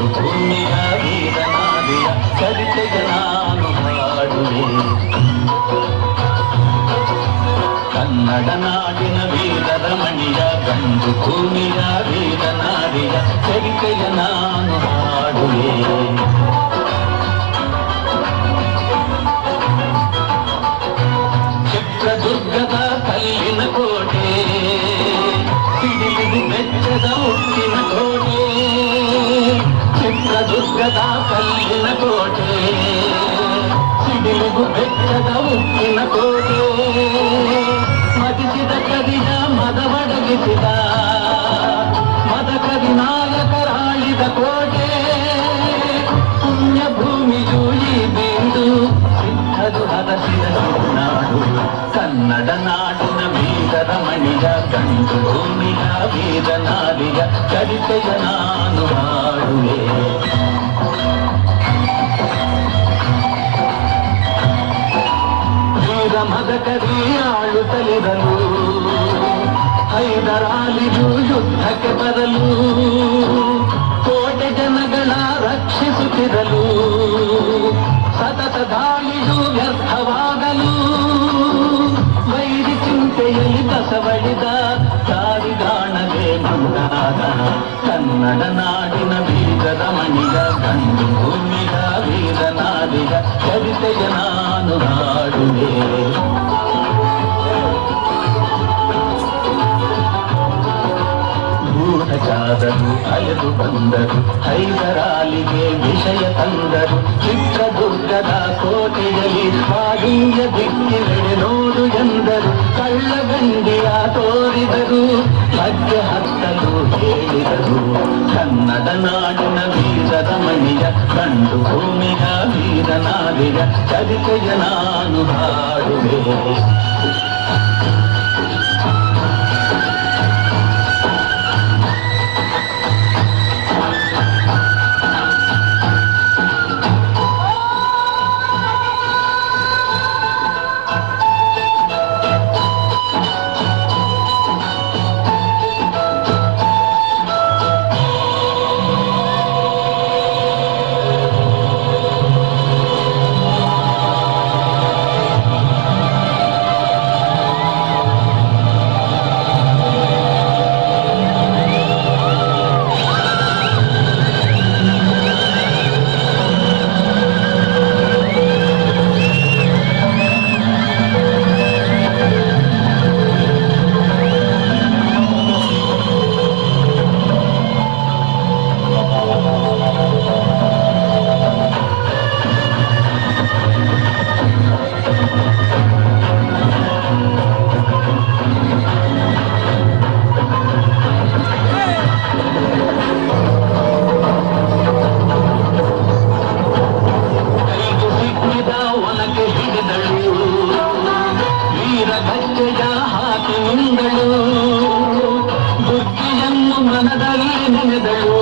ಗಂಡು ಭೂಮಿಯ ವೀರನಾದಿಯ ಚರಿತೆಯ ನಾನು ಹಾಡುವೆ. ಕನ್ನಡ ನಾಡಿನ ವೀರರಮಣಿಯ ಗಂಡು ಭೂಮಿಯ ವೀರನಾದಿಯ ಚರಿತೆಯ ನಾನು ಹಾಡುವೆ. ಚಿತ್ರದುರ್ಗದ ಕಲ್ಲಿನ ಕೋಟೆ, ಸಿಡಿಲಿದು ಬೆಚ್ಚದ ಉಕ್ಕಿನ ಕೋಟೆ. ಚಿತ್ರದುರ್ಗದ ಕಲ್ಲಿನ ಕೋಟೆ, ಸಿಡಿಲಿದು ಬೆಚ್ಚದ ಉಕ್ಕಿನ ಕೋಟೆ. ಮದಿಸಿದ ಕದಿಯ ಮದವಡಗಿಸಿದ ಮದಕರಿ ನಾಯಕರಾಳಿದ ಕೋಟೆ. ಪುಣ್ಯ ಭೂಮಿಯು ಈ ಬೀಡು ಸಿದ್ಧದು ಹರಸಿದ ನಾಡು. ಕನ್ನಡ ನಾಡಿನ ವೀರರಮಣಿಯ ಗಂಡು ಭೂಮಿಯ ವೀರನಾದಿಯ ಚರಿತೆಯ ನಾನು ಹಾಡುವೆ. ವೀರ ಮದಕರಿ ಆಳುತ್ತಲಿರಲು ಹೈದರಾಲಿಯು ಯುದ್ಧಕ್ಕೆ ಬರಲು. ಕೋಟೆ ಜನಗಳ ರಕ್ಷಿಸುತ್ತಿರಲು ಸತತ ದಾಳಿಯು ವ್ಯರ್ಥವಾಗಲು. ವೈರಿ ಚಿಂತೆಯಲ್ಲಿ ಬಸವಳಿದ ದಾರಿಗಾಣವೇ ಮುಂದಾದ. ಕನ್ನಡ ನಾಡಿನ ವೀರರಮಣಿಯ ಗಂಡು ಭೂಮಿಯ ವೀರನಾದಿಯ ಚರಿತೆಯ ನಾನು ಹಾಡುವೆ. ಭೂತಚಾರರು ಅಲೆದು ಬಂದರು, ಹೈದರಾಲಿಗೆ ವಿಷಯ ತಂದರು. ಚಿತ್ರದುರ್ಗದ ಕೋಟೆಯಲ್ಲಿ ವಾಯುವ್ಯ ದಿಕ್ಕಿನೆಡೆ ನೋಡು ಎಂದರು. ಕಳ್ಳಗಂಡಿಯ ತೋರಿದರು, ಮಧ್ಯ ಹತ್ತಲು ಹೇಳಿದರು. ಕನ್ನಡ ನಾಡಿನ ವೀರರಮಣಿಯ ಗಂಡು ಭೂಮಿಯ ವೀರನಾದಿಯ ಚರಿತೆಯ ನಾನು ಹಾಡುವೆ. ಬುದ್ಧಿಯನ್ನು ಮನದಲ್ಲಿ ನೆನೆದಳು,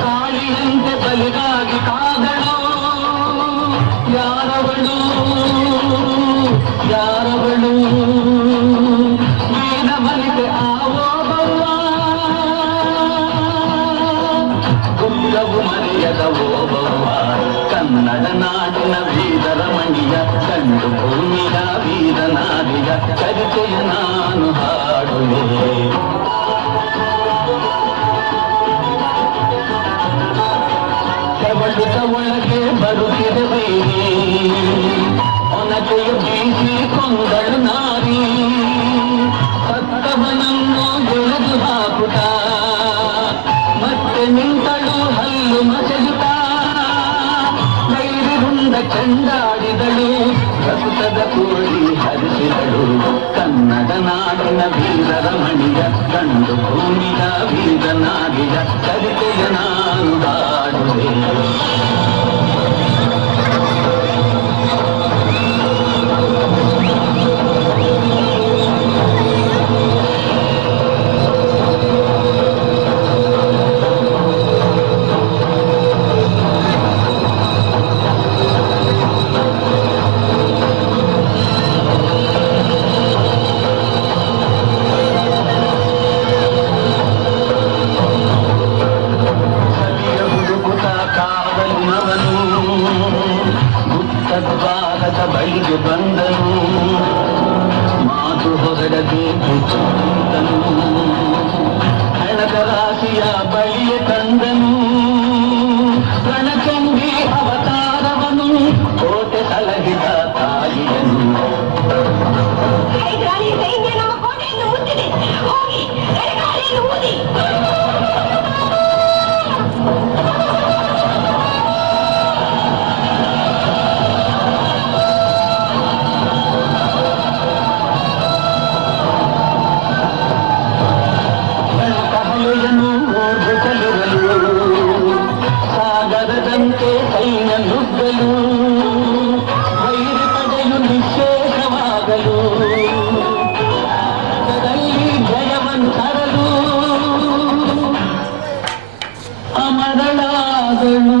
ಕಾಳಿಯಂತೆ ಬಲಿಗಾಗಿ ಕಾದಳು. ಯಾರವಳು ಯಾರವಳು ವೀರ ಮನಿಗೆ ಆವೋಬವ್ವ. ಗುರುವು ಮರೆಯದ ಓಬವ್ವ. ಕನ್ನಡ ನಾಡಿನ ವೀರರಮಣಿಯ ಗಂಡು ಭೂಮಿಯ ವೀರನಾದಿಯ ಚರಿತೆಯ ನಾನು ಹಾಡುವೆ. ಕೆವಳುತ ಒಳಗೆ ಬರುತ್ತಿದೆ ವೈರಿ, ಒನಕೆಯ ಬೀಸಿ ಕೊಂದಳು ನಾರಿ. ಸತ್ತವನನ್ನು ಎಳೆದು ಹಾಕುತ್ತ ಮತ್ತೆ ನಿಂತಳು ಹಲ್ಲು ಮಸೆಯುತ್ತ. ವೈರಿ ರುಂಡ ಚೆಂಡಾಡಿದಳು, ರಕ್ತದ ಕೋಳಿ ಹರಿಸಿದಳು. ಕನ್ನಡ ನಾಡಿನ ವೀರರಮಣಿಯ ಗಂಡು ಭೂಮಿಯ ವೀರನಾದಿಯ ಚರಿತೆಯ ನಾನು ಹಾಡುವೆ. ಹಣದ ರಾಶಿಯ ಬಳಿಯ ತಂದನು ರಣಚಂಡಿ ಅವತಾರವನು ಕೋಟೆ ಸಲಹಿದ ತಾಯಿಯನು ಹೈದರಾಲಿ ಸೈನ್ಯ ನಮ್ಮ ಕೋಟೆಯನ್ನು ಮುತ್ತಿದೆ ಹೋಗಿ ರಣಗಾಲಿಯನ್ನು ಊದಿ ಸಾಗರದಂತೆ ಸೈನ್ಯ ನುಗ್ಗಲು ವೈರಿ ಪಡೆಯು ನಿಶೇಷವಾಗಲು ಅದರಲ್ಲಿ ಜಯವನ್ನು ತರಲು ಅಮರಳಾದಳು